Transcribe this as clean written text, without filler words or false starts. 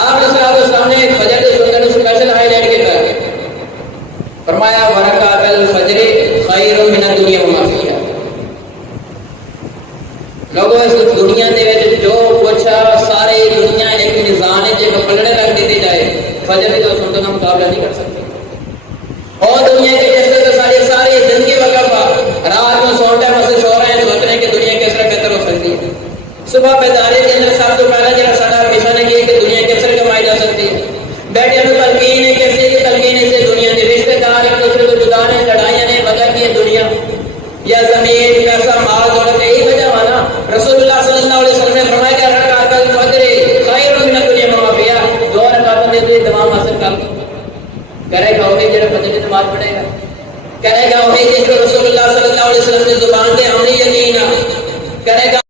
आपने सामने फजर के सुनने स्पेशल हाईलाइट के कर फरमाया वरकातल फजर खैरुम मिनद दुनिया व मा फीहा। लोगों इस दुनिया दे विच जो कुछ सारे दुनिया एक निजाम है जो पलड़े रख दी जाए फजर के सुनने का मुकाबला नहीं कर सकते। और दुनिया के जैसे तो सारी जिंदगी वक़फ़ रात में सोने टाइम से सो रहे हैं सोच रहे हैं कि दुनिया किस तरह बेहतर हो सकती है। सुबह बेदारी के अंदर सबसे पहला जरा साडा मिशन है कि दुनिया किस तरह कमाई जा सकती है। बैठे में तलकीन है कैसे की तलकीन से दुनिया के रिश्तेदार एक दूसरे को जुदा ने लड़ाइयां ने वजह की है दुनिया या जमीन पैसा माल दौलत यही वजह है ना। रसूलुल्लाह सल्लल्लाहु अलैहि वसल्लम ने फरमाया कि रकातल फजर खैरुम मिनद दुनिया व मा फीहा। दो रकातें दे दवाम हासिल कर करेगा वही जरा फजर की नमाज पढ़ेगा करेगा वही जिसको रसूलुल्लाह सल्लल्लाहु अलैहि वसल्लम की जुबान के हमने यकीन करेगा